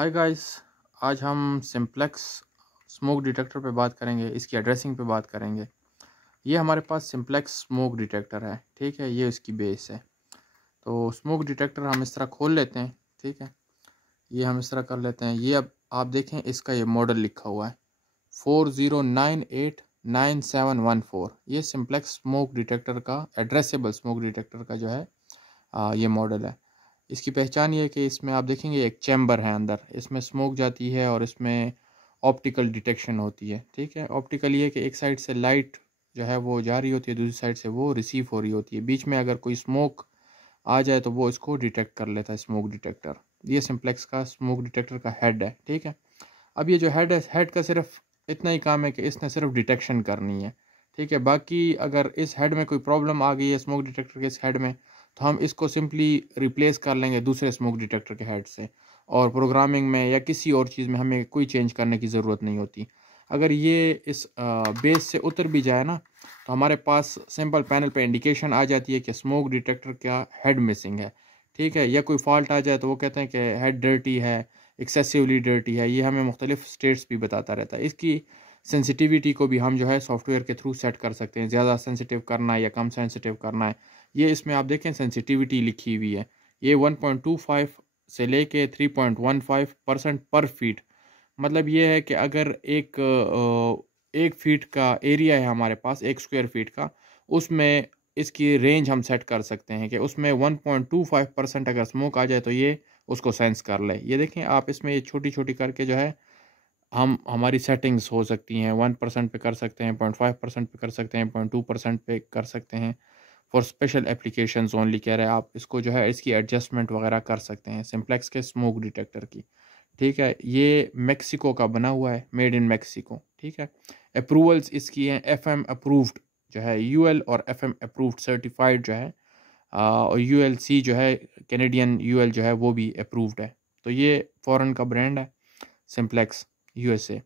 Hi guys. आज हम simplex smoke detector पे बात करेंगे, इसकी एड्रेसिंग पे बात करेंगे। ये हमारे पास सिंप्लेक्स स्मोक डिटेक्टर है, ठीक है। ये इसकी बेस है। तो स्मोक डिटेक्टर हम इस तरह खोल लेते हैं, ठीक है। ये हम इस तरह कर लेते हैं। ये अब आप देखें, इसका ये मॉडल लिखा हुआ है 40989714। ये सिंप्लेक्स स्मोक डिटेक्टर का, एड्रेसेबल स्मोक डिटेक्टर का जो है ये मॉडल है। इसकी पहचान ये है कि इसमें आप देखेंगे एक चैम्बर है अंदर, इसमें स्मोक जाती है और इसमें ऑप्टिकल डिटेक्शन होती है, ठीक है। ऑप्टिकल ये कि एक साइड से लाइट जो है वो जा रही होती है, दूसरी साइड से वो रिसीव हो रही होती है। बीच में अगर कोई स्मोक आ जाए तो वो इसको डिटेक्ट कर लेता है स्मोक डिटेक्टर। ये सिंप्लेक्स का स्मोक डिटेक्टर का हेड है, ठीक है। अब ये जो हेड है, हेड का सिर्फ इतना ही काम है कि इसने सिर्फ डिटेक्शन करनी है, ठीक है। बाकी अगर इस हेड में कोई प्रॉब्लम आ गई है स्मोक डिटेक्टर के इस हेड में, तो हम इसको सिंपली रिप्लेस कर लेंगे दूसरे स्मोक डिटेक्टर के हेड से, और प्रोग्रामिंग में या किसी और चीज़ में हमें कोई चेंज करने की ज़रूरत नहीं होती। अगर ये इस बेस से उतर भी जाए ना, तो हमारे पास सिंपल पैनल पे इंडिकेशन आ जाती है कि स्मोक डिटेक्टर का हेड मिसिंग है, ठीक है। या कोई फॉल्ट आ जाए तो वो कहते हैं कि हेड डर्टी है, एक्सेसिवली डर्टी है। ये हमें मुख्तलिफ स्टेट्स भी बताता रहता है। इसकी सेंसिटिविटी को भी हम जो है सॉफ्टवेयर के थ्रू सेट कर सकते हैं, ज़्यादा सेंसिटिव करना है या कम सेंसिटिव करना है। ये इसमें आप देखें सेंसिटिविटी लिखी हुई है, ये 1.25 से लेके 3.15% पर फीट। मतलब ये है कि अगर एक फीट का एरिया है हमारे पास, एक स्क्वायर फीट का, उसमें इसकी रेंज हम सेट कर सकते हैं कि उसमें 1.25% अगर स्मोक आ जाए तो ये उसको सेंस कर ले। ये देखें आप, इसमें ये छोटी छोटी करके जो है हम हमारी सेटिंग्स हो सकती हैं। 1% पे कर सकते हैं, 0.5% पे कर सकते हैं, 0.2% पे कर सकते हैं। फॉर स्पेशल एप्लीकेशंस ओनली कह रहे हैं, आप इसको जो है इसकी एडजस्टमेंट वगैरह कर सकते हैं सिंप्लेक्स के स्मोक डिटेक्टर की, ठीक है। ये मेक्सिको का बना हुआ है, मेड इन मेक्सिको, ठीक है। अप्रूवल्स इसकी हैं FM अप्रूव्ड जो है, UL और FM अप्रूव्ड सर्टिफाइड जो है, और ULC जो है कैनेडियन UL जो है वो भी अप्रूव्ड है। तो ये फॉरेन का ब्रांड है सिंप्लेक्स USA।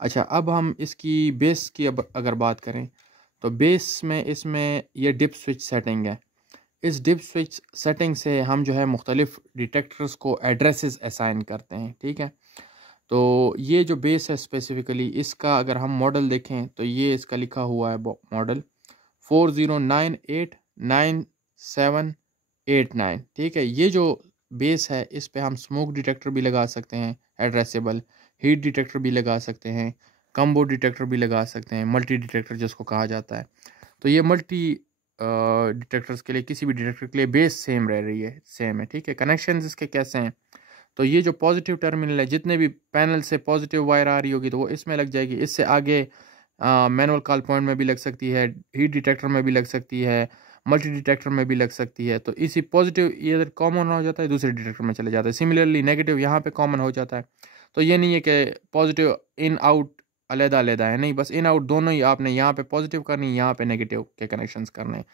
अच्छा, अब हम इसकी बेस की अगर बात करें तो बेस में इसमें ये डिप स्विच सेटिंग है। इस डिप स्विच सेटिंग से हम जो है मुख्तलिफ डिटेक्टर्स को एड्रेसेस असाइन करते हैं, ठीक है। तो ये जो बेस है स्पेसिफिकली इसका अगर हम मॉडल देखें तो ये इसका लिखा हुआ है मॉडल 40989789, ठीक है। ये जो बेस है इस पे हम स्मोक डिटेक्टर भी लगा सकते हैं एड्रेसेबल, हीट डिटेक्टर भी लगा सकते हैं, कम्बो डिटेक्टर भी लगा सकते हैं, मल्टी डिटेक्टर जिसको कहा जाता है। तो ये मल्टी डिटेक्टर्स के लिए, किसी भी डिटेक्टर के लिए बेस सेम रह रही है, सेम है, ठीक है। कनेक्शंस इसके कैसे हैं, तो ये जो पॉजिटिव टर्मिनल है, जितने भी पैनल से पॉजिटिव वायर आ रही होगी तो वो इसमें लग जाएगी। इससे आगे मैनुअल कॉल पॉइंट में भी लग सकती है, हीट डिटेक्टर में भी लग सकती है, मल्टी डिटेक्टर में भी लग सकती है। तो इसी पॉजिटिव इधर कॉमन हो जाता है, दूसरे डिटेक्टर में चले जाता है। सिमिलरली नेगेटिव यहाँ पे कॉमन हो जाता है। तो ये नहीं है कि पॉजिटिव इन आउट अलहदा अलहदा है, नहीं, बस इन आउट दोनों ही आपने यहाँ पे पॉजिटिव करनी, यहाँ पे नेगेटिव के कनेक्शंस करने हैं।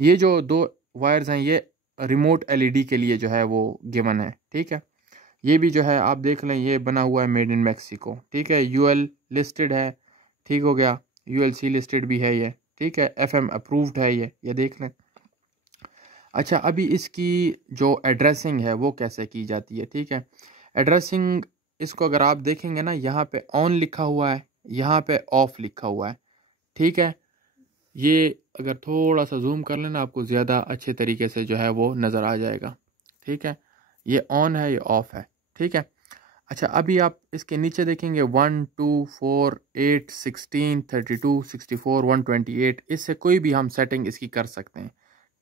ये जो दो वायर्स हैं ये रिमोट LED के लिए जो है वो गिवन है, ठीक है। ये भी जो है आप देख लें, ये बना हुआ है मेड इन मैक्सिको, ठीक है। UL लिस्टेड है, ठीक हो गया, ULC लिस्टेड भी है ये, ठीक है। FM अप्रूव्ड है ये देख लें। अच्छा, अभी इसकी जो एड्रेसिंग है वो कैसे की जाती है, ठीक है। एड्रेसिंग इसको अगर आप देखेंगे ना, यहाँ पे ऑन लिखा हुआ है, यहाँ पे ऑफ लिखा हुआ है, ठीक है। ये अगर थोड़ा सा जूम कर लेना आपको ज़्यादा अच्छे तरीके से जो है वो नज़र आ जाएगा, ठीक है। ये ऑन है, ये ऑफ है, ठीक है। अच्छा, अभी आप इसके नीचे देखेंगे 1 2 4 8 16 32 64 128, इससे कोई भी हम सेटिंग इसकी कर सकते हैं,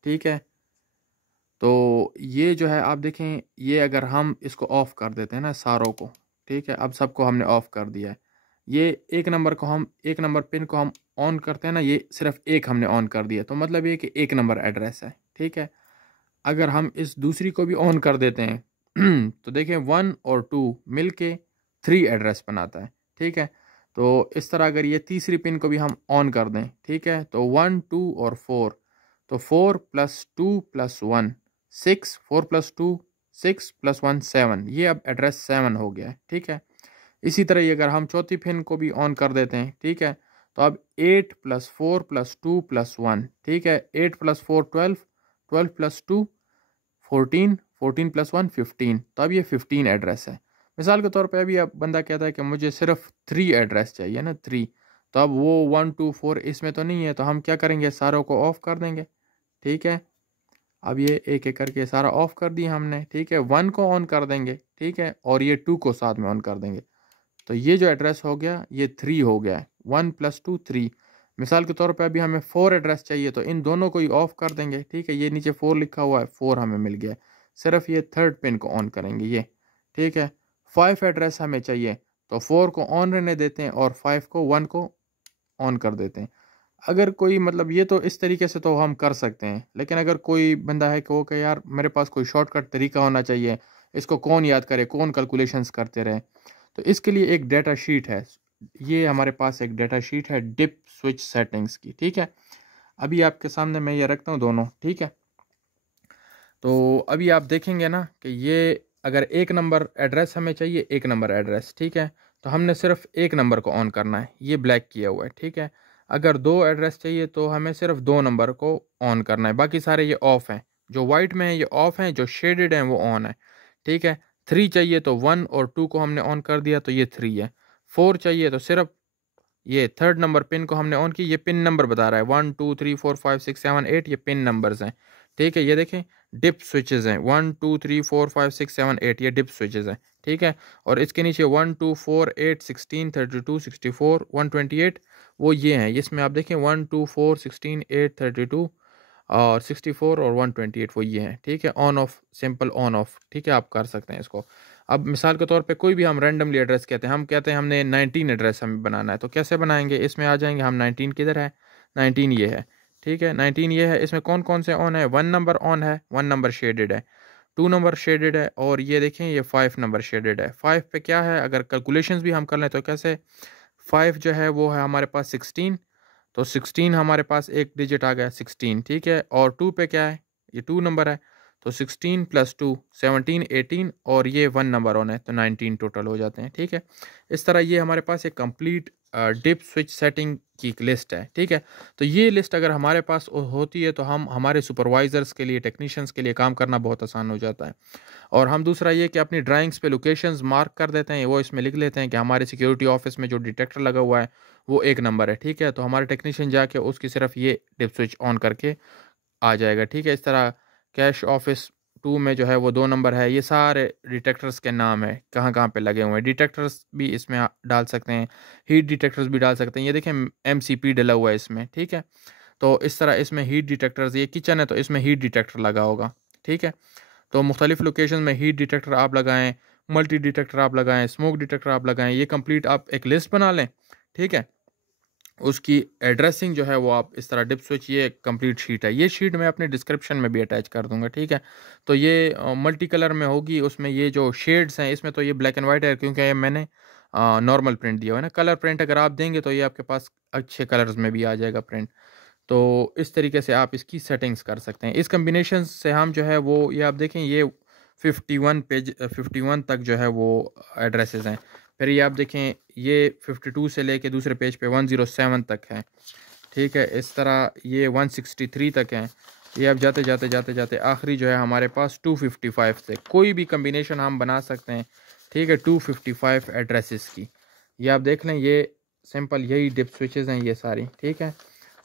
ठीक है। तो ये जो है आप देखें, ये अगर हम इसको ऑफ़ कर देते हैं ना सारों को, ठीक है, अब सबको हमने ऑफ़ कर दिया है। ये एक नंबर पिन को हम ऑन करते हैं ना, ये सिर्फ एक हमने ऑन कर दिया, तो मतलब ये कि एक नंबर एड्रेस है, ठीक है। अगर हम इस दूसरी को भी ऑन कर देते हैं तो देखें 1 और 2 मिल के 3 एड्रेस बनाता है, ठीक है। तो इस तरह अगर ये तीसरी पिन को भी हम ऑन कर दें, ठीक है, तो 1 2 और 4, तो 4 + 2 + 1 6, 4 + 2 6 + 1 7, ये अब एड्रेस 7 हो गया है, ठीक है। इसी तरह ये अगर हम चौथी पिन को भी ऑन कर देते हैं, ठीक है, तो अब 8 + 4 + 2 + 1, ठीक है, 8 + 4 12, 12 + 2 14, 14 + 1 15, तो अब ये 15 एड्रेस है। मिसाल के तौर पे अभी अब बंदा कहता है कि मुझे सिर्फ 3 एड्रेस चाहिए ना, 3, तो अब वो 1 2 4 इसमें तो नहीं है, तो हम क्या करेंगे, सारों को ऑफ कर देंगे। ठीक है, अब ये एक एक करके सारा ऑफ कर दिया हमने। ठीक है, 1 को ऑन कर देंगे। ठीक है, और ये 2 को साथ में ऑन कर देंगे। तो ये जो एड्रेस हो गया ये 3 हो गया है, 1 + 2 3। मिसाल के तौर पे अभी हमें 4 एड्रेस चाहिए, तो इन दोनों को ही ऑफ कर देंगे। ठीक है, ये नीचे 4 लिखा हुआ है, 4 हमें मिल गया है। सिर्फ ये थर्ड पिन को ऑन करेंगे ये। ठीक है, 5 एड्रेस हमें चाहिए, तो 4 को ऑन रहने देते हैं और 5 को 1 को ऑन कर देते हैं। अगर कोई मतलब ये तो इस तरीके से तो हम कर सकते हैं, लेकिन अगर कोई बंदा है कि वो कि यार मेरे पास कोई शॉर्टकट तरीका होना चाहिए, इसको कौन याद करे, कौन कैलकुलेशंस करते रहे, तो इसके लिए एक डेटा शीट है। ये हमारे पास एक डेटा शीट है डिप स्विच सेटिंग्स की। ठीक है, अभी आपके सामने मैं ये रखता हूँ दोनों। ठीक है, तो अभी आप देखेंगे ना कि ये अगर एक नंबर एड्रेस हमें चाहिए, एक नंबर एड्रेस। ठीक है, तो हमने सिर्फ एक नंबर को ऑन करना है, ये ब्लैक किया हुआ है। ठीक है, अगर 2 एड्रेस चाहिए तो हमें सिर्फ 2 नंबर को ऑन करना है, बाकी सारे ये ऑफ हैं। जो वाइट में है ये ऑफ हैं, जो शेडेड हैं वो ऑन है। ठीक है, 3 चाहिए तो 1 और 2 को हमने ऑन कर दिया, तो ये 3 है। 4 चाहिए तो सिर्फ ये थर्ड नंबर पिन को हमने ऑन की, ये पिन नंबर बता रहा है 1 2 3 4 5 6 7 8, ये पिन नंबर्स हैं। ठीक है, ये देखें डिप स्विचेस हैं, 1 2 3 4 5 6 7 8, ये डिप स्विचेस हैं। ठीक है, और इसके नीचे 1 2 4 8 16 32 64 128, वो ये हैं। इसमें आप देखें 1 2 4 16 8 32 और 64 और 128, वो ये हैं। ठीक है, on off, simple on off. ठीक है, आप कर सकते हैं इसको। अब मिसाल के तौर पे कोई भी हम रैंडमली एड्रेस कहते हैं, हम कहते हैं हमने 19 एड्रेस हमें बनाना है, तो कैसे बनाएंगे, इसमें आ जाएंगे हम। 19 किधर है, 19 ये है। ठीक है, 19 ये है। इसमें कौन कौन से ऑन है, 1 नंबर ऑन है, 1 नंबर शेडेड है, 2 नंबर शेडेड है, और ये देखें ये 5 नंबर शेडेड है। 5 पे क्या है, अगर कैलकुलेशंस भी हम कर लें तो कैसे, 5 जो है वो है हमारे पास 16, तो 16 हमारे पास एक डिजिट आ गया 16। ठीक है, और 2 पे क्या है, ये 2 नंबर है, तो 16 + 2 17 18, और ये 1 नंबर ऑन है, तो 19 टोटल हो जाते हैं। ठीक है, इस तरह ये हमारे पास एक कंप्लीट डिप स्विच सेटिंग की एक लिस्ट है। ठीक है, तो ये लिस्ट अगर हमारे पास होती है तो हम हमारे सुपरवाइजर्स के लिए, टेक्नीशियंस के लिए काम करना बहुत आसान हो जाता है। और हम दूसरा ये कि अपनी ड्राइंग्स पे लोकेशंस मार्क कर देते हैं, वो इसमें लिख लेते हैं कि हमारे सिक्योरिटी ऑफिस में जो डिटेक्टर लगा हुआ है वो 1 नंबर है। ठीक है, तो हमारे टेक्नीशियन जाके उसकी सिर्फ ये डिप स्विच ऑन करके आ जाएगा। ठीक है, इस तरह कैश ऑफिस 2 में जो है वो 2 नंबर है। ये सारे डिटेक्टर्स के नाम है, कहाँ कहाँ पे लगे हुए हैं। डिटेक्टर्स भी इसमें डाल सकते हैं, हीट डिटेक्टर्स भी डाल सकते हैं। ये देखें MCP डला हुआ है इसमें। ठीक है, तो इस तरह इसमें हीट डिटेक्टर्स, ये किचन है तो इसमें हीट डिटेक्टर लगा होगा। ठीक है, तो मुख्तलिफ लोकेशन में हीट डिटेक्टर आप लगाएं, मल्टी डिटेक्टर आप लगाएं, स्मोक डिटेक्टर आप लगाएं, ये कंप्लीट आप एक लिस्ट बना लें। ठीक है, उसकी एड्रेसिंग जो है वो आप इस तरह डिप स्विच, ये कंप्लीट शीट है। ये शीट मैं अपने डिस्क्रिप्शन में भी अटैच कर दूंगा। ठीक है, तो ये मल्टी कलर में होगी, उसमें ये जो शेड्स हैं, इसमें तो ये ब्लैक एंड वाइट है क्योंकि ये मैंने नॉर्मल प्रिंट दिया हुआ है ना। कलर प्रिंट अगर आप देंगे तो ये आपके पास अच्छे कलर्स में भी आ जाएगा प्रिंट। तो इस तरीके से आप इसकी सेटिंग्स कर सकते हैं। इस कम्बिनेशन से हम जो है वो, ये आप देखें ये 51 पेज 51 तक जो है वो एड्रेसेस हैं। फिर ये आप देखें ये 52 से लेके दूसरे पेज पे 107 तक है। ठीक है, इस तरह ये 163 तक है। ये अब जाते जाते जाते जाते आखिरी जो है हमारे पास 255 से कोई भी कम्बिनेशन हम बना सकते हैं। ठीक है, 255 एड्रेसेस की, ये आप देख लें, ये सिंपल यही डिप स्विचेस हैं ये सारी। ठीक है,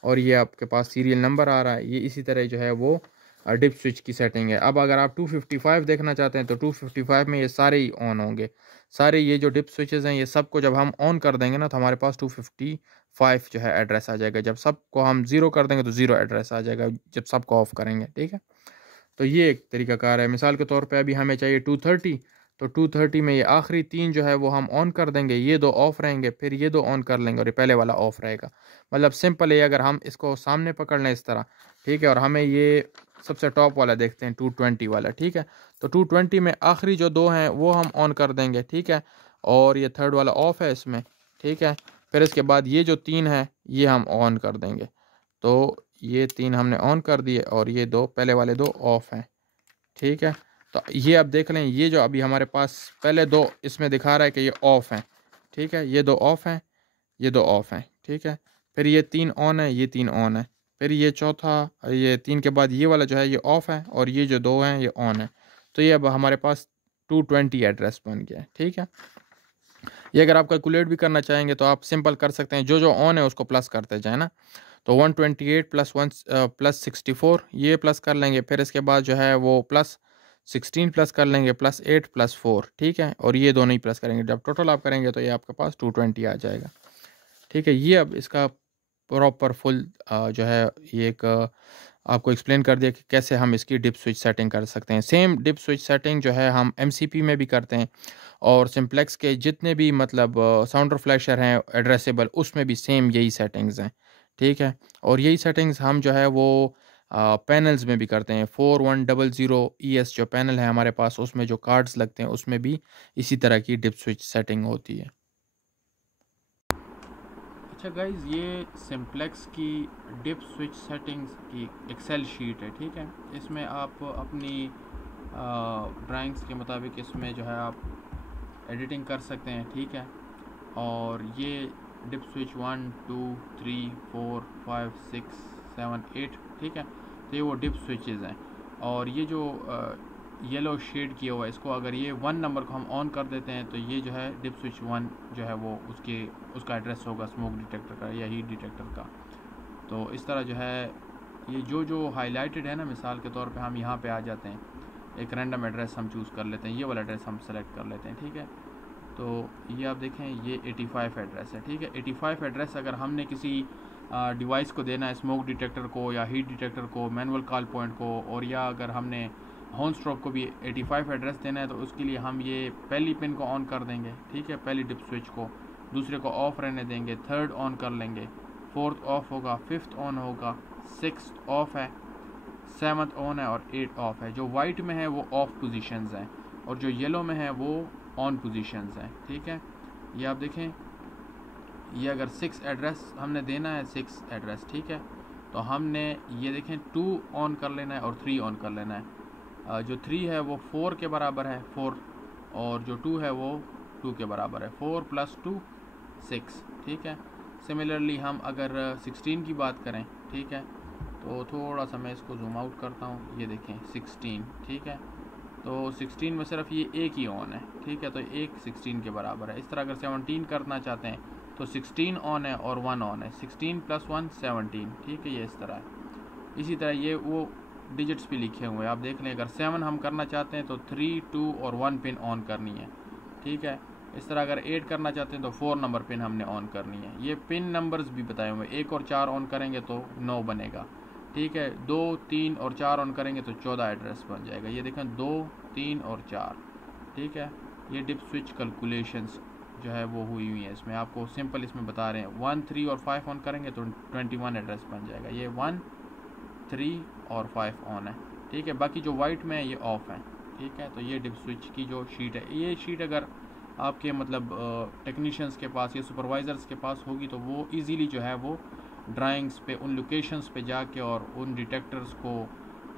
और ये आपके पास सीरियल नंबर आ रहा है, ये इसी तरह जो है वो डिप स्विच की सेटिंग है। अब अगर आप 255 देखना चाहते हैं तो 255 में ये सारे ही ऑन होंगे। सारे ये जो डिप स्विचेस हैं ये सबको जब हम ऑन कर देंगे ना तो हमारे पास 255 जो है एड्रेस आ जाएगा। जब सबको हम 0 कर देंगे तो 0 एड्रेस आ जाएगा जब सबको ऑफ करेंगे। ठीक है, तो ये एक तरीकाकार है। मिसाल के तौर पे अभी हमें चाहिए 230, तो 230 में ये आखिरी 3 जो है वो हम ऑन कर देंगे, ये 2 ऑफ रहेंगे, फिर ये 2 ऑन कर लेंगे और ये पहले वाला ऑफ रहेगा। मतलब सिंपल है, अगर हम इसको सामने पकड़ लें इस तरह। ठीक है, और हमें ये सबसे टॉप वाला देखते हैं 220 वाला। ठीक है, तो 220 में आखिरी जो 2 हैं वो हम ऑन कर देंगे। ठीक है, और ये थर्ड वाला ऑफ है इसमें। ठीक है, फिर इसके बाद ये जो 3 है ये हम ऑन कर देंगे, तो ये 3 हमने ऑन कर दिए और ये 2 पहले वाले 2 ऑफ हैं। ठीक है, तो ये आप देख लें, ये जो अभी हमारे पास पहले 2 इसमें दिखा रहा है कि ये ऑफ हैं। ठीक है, ये 2 ऑफ हैं, ये 2 ऑफ हैं। ठीक है, फिर ये 3 ऑन है, ये 3 ऑन है, फिर ये चौथा, ये 3 के बाद ये वाला जो है ये ऑफ है और ये जो 2 हैं ये ऑन है। तो ये अब हमारे पास 220 एड्रेस बन गया, ठीक है। ये अगर आप कैलकुलेट भी करना चाहेंगे तो आप सिंपल कर सकते हैं, जो जो ऑन है उसको प्लस करते जाए ना। तो 128 प्लस 1 प्लस 64 ये प्लस कर लेंगे, फिर इसके बाद जो है वो प्लस 16 प्लस कर लेंगे, प्लस 8 प्लस 4, ठीक है। और ये दोनों ही प्लस करेंगे, जब टोटल आप करेंगे तो ये आपके पास 220 आ जाएगा, ठीक है। ये अब इसका प्रॉपर फुल जो है ये एक आपको एक्सप्लेन कर दिया कि कैसे हम इसकी डिप स्विच सेटिंग कर सकते हैं। सेम डिप स्विच सेटिंग जो है हम MCP में भी करते हैं, और सिंप्लेक्स के जितने भी मतलब साउंडर फ्लैशर हैं एड्रेसेबल, उसमें भी सेम यही सेटिंग्स हैं, ठीक है। और यही सेटिंग्स हम जो है वो पैनल्स में भी करते हैं। 4100 ES जो पैनल है हमारे पास, उसमें जो कार्ड्स लगते हैं उसमें भी इसी तरह की डिप स्विच सेटिंग होती है। अच्छा गाइज, ये सिंप्लेक्स की डिप स्विच सेटिंग्स की एक्सेल शीट है, ठीक है। इसमें आप अपनी ड्राइंग्स के मुताबिक इसमें जो है आप एडिटिंग कर सकते हैं, ठीक है। और ये डिप स्विच 1 2 3 4 5 6 7 8, ठीक है। तो ये वो डिप स्विचेस हैं, और ये जो येलो शेड किया हुआ है, इसको अगर ये 1 नंबर को हम ऑन कर देते हैं तो ये जो है डिप स्विच 1 जो है वो उसका एड्रेस होगा स्मोक डिटेक्टर का या हीट डिटेक्टर का। तो इस तरह जो है ये जो हाईलाइटेड है ना, मिसाल के तौर पे हम यहाँ पे आ जाते हैं, एक रैंडम एड्रेस हम चूज़ कर लेते हैं, ये वाला एड्रेस हम सेलेक्ट कर लेते हैं, ठीक है। तो ये आप देखें ये 85 एड्रेस है, ठीक है। 85 एड्रेस अगर हमने किसी डिवाइस को देना है, स्मोक डिटेक्टर को या हीट डिटेक्टर को, मैनुअल कॉल पॉइंट को, और या अगर हमने हॉर्न स्ट्रोक को भी 85 एड्रेस देना है, तो उसके लिए हम ये पहली पिन को ऑन कर देंगे, ठीक है, पहली डिप स्विच को, दूसरे को ऑफ रहने देंगे, थर्ड ऑन कर लेंगे, फोर्थ ऑफ होगा, फिफ्थ ऑन होगा, सिक्स्थ ऑफ है, सेवन्थ ऑन है और 8 ऑफ है। जो वाइट में है वो ऑफ पोजीशंस हैं, और जो येलो में है वो ऑन पोजीशंस हैं, ठीक है। ये आप देखें, ये अगर 6 एड्रेस हमने देना है, 6 एड्रेस, ठीक है, तो हमने ये देखें 2 ऑन कर लेना है और 3 ऑन कर लेना है। जो 3 है वो 4 के बराबर है, 4, और जो 2 है वो 2 के बराबर है, 4 + 2 6, ठीक है। सिमिलरली हम अगर 16 की बात करें, ठीक है, तो थोड़ा सा मैं इसको जूम आउट करता हूँ, ये देखें 16, ठीक है। तो 16 में सिर्फ ये एक ही ऑन है, ठीक है, तो एक 16 के बराबर है। इस तरह अगर 17 करना चाहते हैं तो 16 ऑन है और 1 ऑन है, 16 + 1 17, ठीक है, ये इस तरह है। इसी तरह ये वो डिजिट्स भी लिखे हुए हैं, आप देख लें। अगर 7 हम करना चाहते हैं तो 3 2 और 1 पिन ऑन करनी है, ठीक है। इस तरह अगर 8 करना चाहते हैं तो 4 नंबर पिन हमने ऑन करनी है। ये पिन नंबर्स भी बताए हुए हैं, 1 और 4 ऑन करेंगे तो 9 बनेगा, ठीक है। 2 3 और 4 ऑन करेंगे तो 14 एड्रेस बन जाएगा। ये देखें 2 3 और 4, ठीक है। ये डिप स्विच कैलकुलेशंस जो है वो हुई है इसमें, आपको सिंपल इसमें बता रहे हैं। 1 3 और 5 ऑन करेंगे तो 21 एड्रेस बन जाएगा। ये 1 3 और 5 ऑन है, ठीक है। बाकी जो वाइट में है ये ऑफ है, ठीक है। तो ये डिप स्विच की जो शीट है, ये शीट अगर आपके मतलब टेक्नीशियंस के पास या सुपरवाइज़र्स के पास होगी तो वो इजीली जो है वो ड्राइंग्स पे उन लोकेशंस पे जाके और उन डिटेक्टर्स को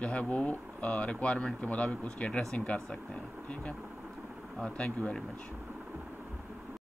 जो है वो रिक्वायरमेंट के मुताबिक उसकी एड्रेसिंग कर सकते हैं, ठीक है। Thank you very much.